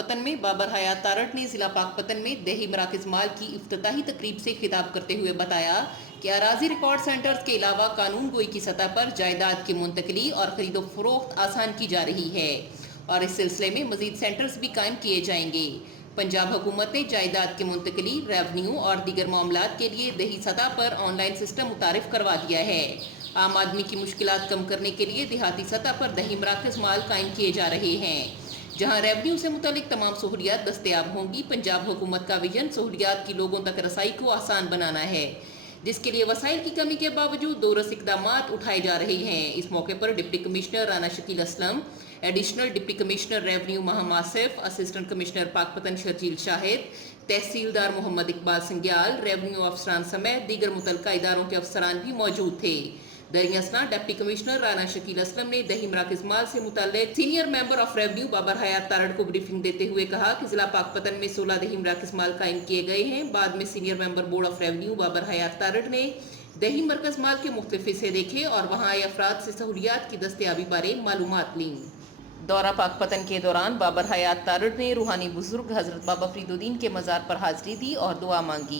पाकपतन में बाबर हयात तारड़ ने जिला पाकपतन में दही मराकज माल की इफ्तिताही तकरीब से खिताब करते हुए बताया कि अराजी रिकॉर्ड सेंटर्स के अलावा कानून गोई की सतह पर जायदाद की मुंतकली और खरीदो फरोख्त आसान की जा रही है और इस सिलसिले में मजीद सेंटर्स भी कायम किए जाएंगे। पंजाब हुकूमत ने जायदाद की मुंतकली, रेवन्यू और दीगर मामलात के लिए दही सतह पर ऑनलाइन सिस्टम मुतारिफ करवा दिया है। आम आदमी की मुश्किलात कम करने के लिए देहाती सतह पर दही मराकज माल कायम किए जा रहे हैं, जहां रेवन्यू से मुतालिक तमाम सहूलियात दस्तयाब होंगी। पंजाब हुकूमत का विजन सहूलियात की लोगों तक रसाई को आसान बनाना है, जिसके लिए वसाइल की कमी के बावजूद दोरस इकदामात उठाए जा रहे हैं। इस मौके पर deputy commissioner Rana Shakeel Aslam, additional deputy commissioner revenue Maham Asif, assistant commissioner Pakpattan Sharjeel Shahid, तहसीलदार मोहम्मद इकबाल संग्याल, रेवन्यू अफसरान समेत दीगर मुतल्लिका इदारों के अफसरान भी मौजूद थे। दरियासना डिप्टी कमिश्नर राना शकील असलम ने दही मराकज माल से मुताल्लिक senior member of revenue Babar Hayat Tarar को ब्रीफिंग देते हुए कहा कि जिला पाकपतन में 16 दही मराकज माल कायम किए गए हैं। बाद में senior member board of revenue Babar Hayat Tarar ने दही मरकज माल के मुख्तलिफ हिस्से देखे और वहां आए अफराद से सहूलियात की दस्तयाबी बारे मालूमात लीं। दौरा पाकपतन के दौरान बाबर हयात तारड़ ने रूहानी बुजुर्ग हजरत बाबा फरीदुद्दीन के मज़ार पर हाजिरी दी और दुआ मांगी।